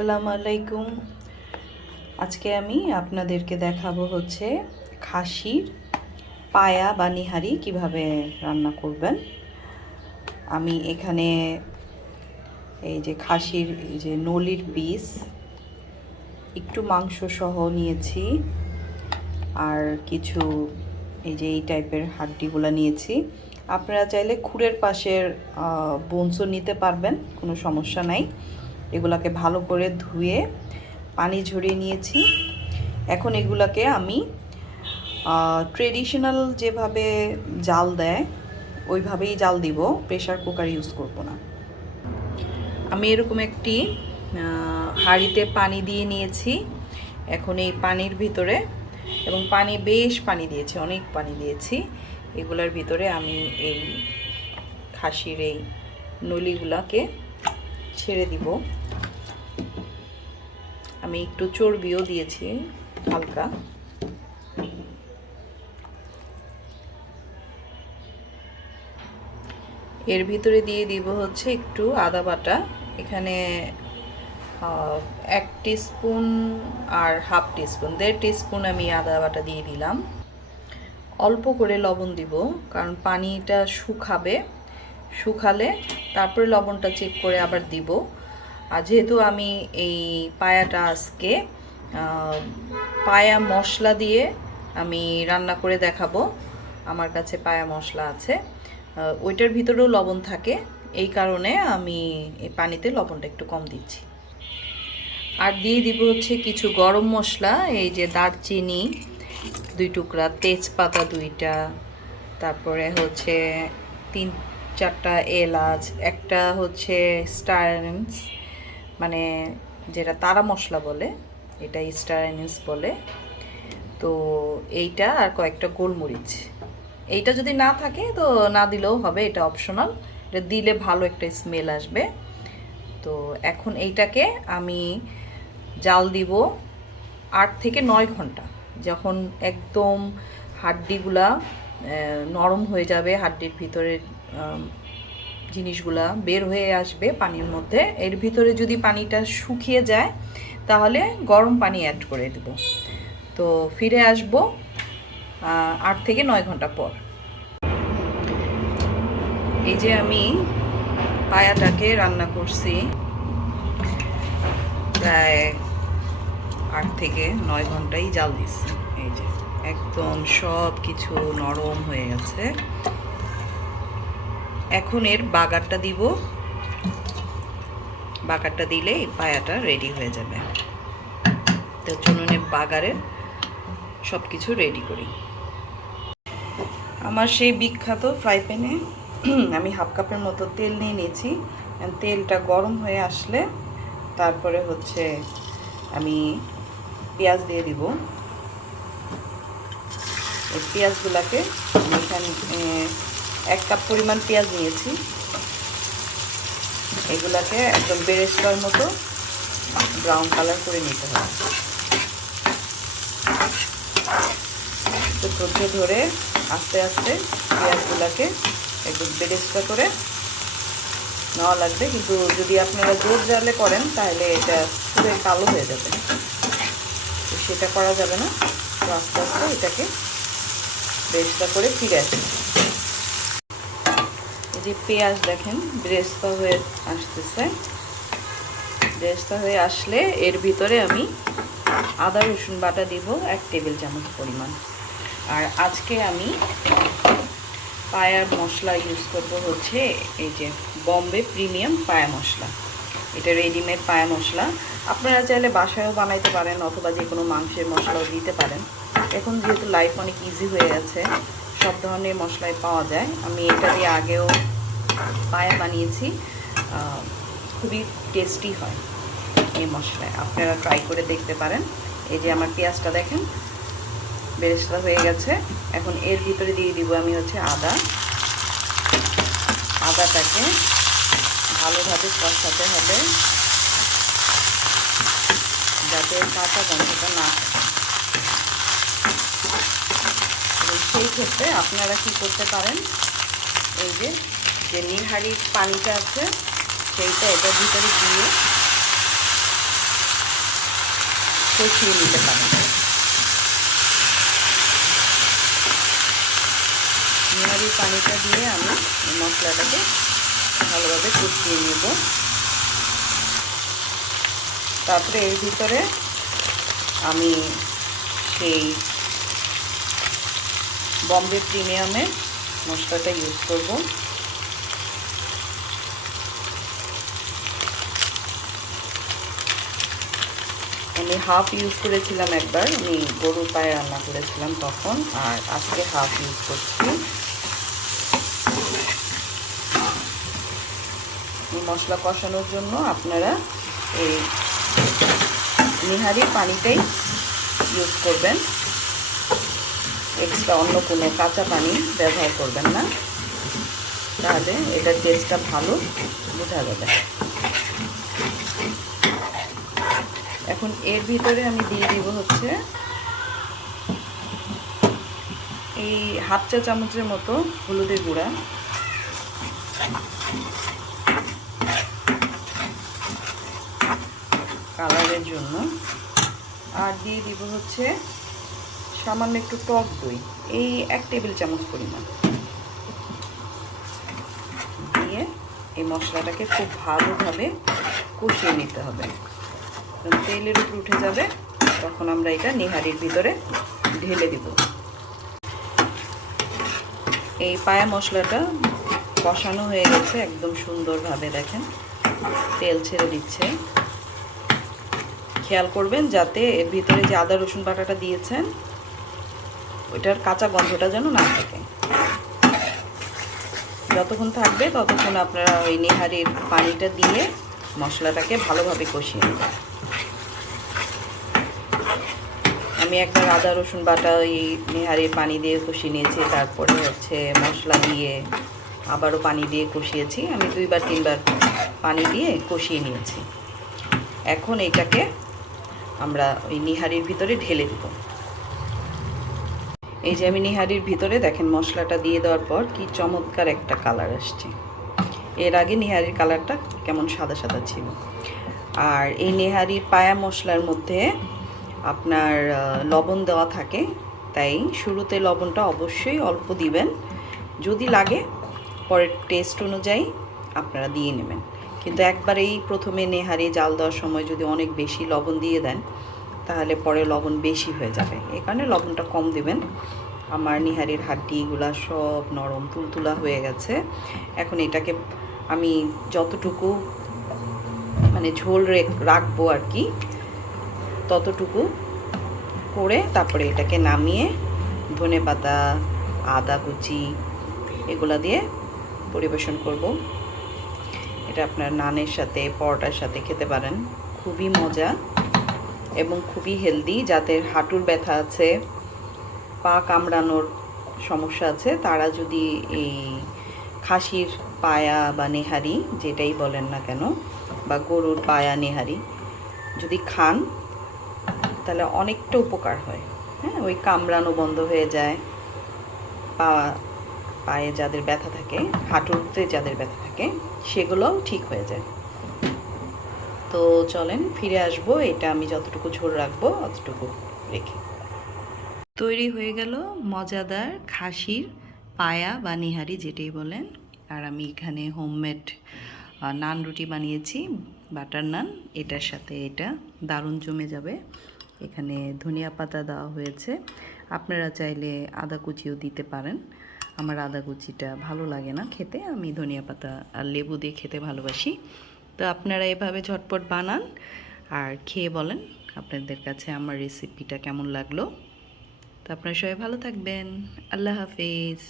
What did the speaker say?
আসসালামু আলাইকুম। আজকে আমি আপনাদেরকে দেখাবো হচ্ছে খাসির পায়া বা নিহারি কিভাবে রান্না করবেন। আমি এখানে এই যে খাসির এই যে নলির পিস একটু মাংস সহ নিয়েছি, আর কিছু এই যে এই টাইপের হাড্ডিগুলো নিয়েছি। আপনারা চাইলে খুরের পাশের বোনসও নিতে পারবেন, কোনো সমস্যা নাই। এগুলাকে ভালো করে ধুয়ে পানি ঝরিয়ে নিয়েছি। এখন এগুলাকে আমি ট্রেডিশনাল যেভাবে জাল দেয় ওইভাবেই জাল দিব, প্রেশার কুকার ইউজ করব না। আমি এরকম একটি হাঁড়িতে পানি দিয়ে নিয়েছি। এখন এই পানির ভিতরে, এবং বেশ পানি দিয়েছি, অনেক পানি দিয়েছি, এগুলোর ভিতরে আমি এই খাসির এই নলিগুলাকে ছেড়ে দিব। আমি একটু চর্বিও দিয়েছি হালকা। এর ভিতরে দিয়ে দিব হচ্ছে একটু আদা বাটা। এখানে 1 টিস্পুন আর হাফ টিস্পুন, 1.5 টিস্পুন আমি আদা বাটা দিয়ে দিলাম। অল্প করে লবণ দিব, কারণ পানিটা শুকালে তারপরে লবণটা চেক করে আবার দিব। আর যেহেতু আমি এই পায়াটা আজকে পায়া মশলা দিয়ে আমি রান্না করে দেখাবো, আমার কাছে পায়া মশলা আছে, ওইটার ভিতরেও লবণ থাকে, এই কারণে আমি এই পানিতে লবণটা একটু কম দিচ্ছি। আর দিয়ে দিব হচ্ছে কিছু গরম মশলা, এই যে দারচিনি 2 টুকরা, তেজপাতা 2টা, তারপরে হচ্ছে 3-4টা এলাচ, একটা হচ্ছে স্টার অ্যানিস, মানে যেটা তারা মশলা বলে, এটা স্টার অ্যানিস বলে, তো এইটা, আর কয়েকটা গোলমরিচ। এইটা যদি না থাকে তো না দিলেও হবে, এটা অপশনাল, এটা দিলে ভালো একটা স্মেল আসবে। তো এখন এইটাকে আমি জাল দিব 8 থেকে 9 ঘন্টা। যখন একদম হাড্ডিগুলা নরম হয়ে যাবে, হাড্ডির ভিতরে জিনিসগুলা বের হয়ে আসবে পানির মধ্যে, এর ভিতরে যদি পানিটা শুকিয়ে যায় তাহলে গরম পানি অ্যাড করে দেব। তো ফিরে আসব 8 থেকে 9 ঘন্টা পর। এই যে আমি পায়াটাকে রান্না করছি প্রায় 8 থেকে 9 ঘন্টাই জাল দিচ্ছি। এই যে একদম সব কিছু নরম হয়ে গেছে। এখন এর বাগারটা দিব, বাগারটা দিলে এই পায়াটা রেডি হয়ে যাবে। তো চলুন বাগারে সব কিছু রেডি করি। আমার সেই বিখ্যাত ফ্রাই প্যানে আমি হাফ কাপের মতো তেল নিয়ে নিয়েছি। তেলটা গরম হয়ে আসলে তারপরে হচ্ছে আমি পেঁয়াজ দিয়ে দিব। এই পেঁয়াজগুলোকে আমি এখানে 1 কাপ পরিমাণ পেঁয়াজ নিয়েছি, এগুলাকে একদম বেরেস্তার মতো ব্রাউন কালার করে নিতে হবে। তো ধৈর্য ধরে আস্তে আস্তে পেঁয়াজগুলোকে একদম বেরেস্তা করে নেওয়া লাগবে, কিন্তু যদি আপনারা জোর জালে করেন তাহলে এটা পুরো কালো হয়ে যাবে, তো সেটা করা যাবে না। তো আস্তে আস্তে এটাকে বেরেস্তা করে ফিরে আসবে। এই যে পেঁয়াজ দেখেন বেরেস্তা হয়ে আসতেছে, বেরেস্তা হয়ে আসলে এর ভিতরে আমি আদা রসুন বাটা দিব 1 টেবিল চামচ পরিমাণ। আর আজকে আমি পায়ার মশলা ইউজ করব হচ্ছে এই যে বম্বে প্রিমিয়াম পায়া মশলা, এটা রেডিমেড পায়া মশলা। আপনারা চাইলে বাসায়ও বানাইতে পারেন, অথবা যে কোনো মাংসের মশলাও দিতে পারেন। এখন যেহেতু লাইফ অনেক ইজি হয়ে গেছে, সব ধরনের মশলাই পাওয়া যায়। আমি এটা দিয়ে আগেও পায়া বানিয়েছি, খুবই টেস্টি হয় এই মশলায়, আপনারা ট্রাই করে দেখতে পারেন। এই যে আমার পেঁয়াজটা দেখেন বেরেস্তা হয়ে গেছে। এখন এর ভিতরে দিয়ে দিব আমি হচ্ছে আদাটাকে ভালোভাবে কষাতে হবে, যাতে কাঁচা গন্ধটা না থাকে। এবং সেই ক্ষেত্রে আপনারা কি করতে পারেন, এই যে নিহারির পানিটা আছে সেইটা এটার ভিতরে দিয়ে কষিয়ে নিতে পারেন। নিহারির পানিটা দিয়ে আমি মশলাটাকে ভালোভাবে কষিয়ে নেব। তারপরে এর ভিতরে আমি সেই বম্বে প্রিমিয়ামের মশলাটা ইউজ করব। আমি হাফ ইউজ করেছিলাম একবার, আমি গরুর পায়ে রান্না করেছিলাম তখন, আর আজকে হাফ ইউজ করছি। মশলা কষানোর জন্য আপনারা এই নিহারির পানিটাই ইউজ করবেন, এক্সট্রা অন্য কোনো কাঁচা পানি ব্যবহার করবেন না, তাহলে এটার টেস্টটা ভালো বোঝা যাবে। এখন এর ভিতরে আমি দিয়ে দিব হচ্ছে এই হাফ চা চামচের মতো হলুদের গুঁড়া, কালারের জন্য, আর দিয়ে দিব হচ্ছে সামান্য একটু টক দই, এই 1 টেবিল চামচ পরিমাণ দিয়ে এই মশলাটাকে খুব ভালোভাবে কষিয়ে নিতে হবে। তেলের উপর উঠে যাবে তখন আমরা এটা নিহারির ভিতরে ঢেলে দিব। এই পায়া মশলাটা কষানো হয়ে গেছে একদম সুন্দরভাবে, দেখেন তেল ছেড়ে দিচ্ছে। খেয়াল করবেন যাতে এর ভিতরে যে আদা রসুন বাটাটা দিয়েছেন ওইটার কাঁচা গন্ধটা যেন না থাকে। যতক্ষণ থাকবে ততক্ষণ আপনারা ওই নিহারির পানিটা দিয়ে মশলাটাকে ভালোভাবে কষিয়ে নেবেন। আমি একবার আদা রসুন বাটা ওই নিহারির পানি দিয়ে কষিয়ে নিয়েছি, তারপরে হচ্ছে মশলা দিয়ে আবারও পানি দিয়ে কষিয়েছি। আমি 2বার 3বার পানি দিয়ে কষিয়ে নিয়েছি। এখন এইটাকে আমরা ওই নিহারির ভিতরে ঢেলে দেব। এই যে আমি নিহারির ভিতরে দেখেন মশলাটা দিয়ে দেওয়ার পর কি চমৎকার একটা কালার আসছে। এর আগে নিহারির কালারটা কেমন সাদা সাদা ছিল। আর এই নিহারির পায়া মশলার মধ্যে আপনার লবণ দেওয়া থাকে, তাই শুরুতে লবণটা অবশ্যই অল্প দিবেন, যদি লাগে পরের টেস্ট অনুযায়ী আপনারা দিয়ে নেবেন। কিন্তু একবারেই প্রথমে নেহারি জাল দেওয়ার সময় যদি অনেক বেশি লবণ দিয়ে দেন তাহলে পরে লবণ বেশি হয়ে যাবে, এই কারণে লবণটা কম দিবেন। আমার নিহারির হাড্ডিগুলা সব নরম তুলতুলা হয়ে গেছে। এখন এটাকে আমি যতটুকু মানে ঝোল রাখবো আর কি, ততটুকু করে তারপরে এটাকে নামিয়ে ধনেপাতা, আদা কুচি এগুলা দিয়ে পরিবেশন করব। এটা আপনার নানের সাথে পরোটার সাথে খেতে পারেন, খুবই মজা এবং খুবই হেলদি। যাদের হাঁটুর ব্যথা আছে, পা কামড়ানোর সমস্যা আছে, তারা যদি এই খাসির পায়া বা নেহারি যেটাই বলেন না কেন, বা গরুর পায়া নেহারি যদি খান তাহলে অনেকটা উপকার হয়। হ্যাঁ, ওই কামড়ানো বন্ধ হয়ে যায়, পায়ে যাদের ব্যথা থাকে, হাঁটুতে যাদের ব্যথা থাকে সেগুলোও ঠিক হয়ে যায়। তো চলেন ফিরে আসবো, এটা আমি যতটুকু ঝোল রাখবো অতটুকু রেখে। তৈরি হয়ে গেল মজাদার খাসির পায়া বা নিহারি যেটাই বলেন। আর আমি এখানে হোমমেড নান রুটি বানিয়েছি, বাটার নান, এটার সাথে এটা দারুণ জমে যাবে। এখানে ধনিয়া পাতা দেওয়া হয়েছে, আপনারা চাইলে আদা কুচিও দিতে পারেন। আমার আদা কুচিটা ভালো লাগে না খেতে, আমি ধনিয়া পাতা আর লেবু দিয়ে খেতে ভালোবাসি। তো আপনারা এভাবে ঝটপট বানান আর খেয়ে বলেন আপনাদের কাছে আমার রেসিপিটা কেমন লাগলো। তো আপনারা সবাই ভালো থাকবেন। আল্লাহ হাফেজ।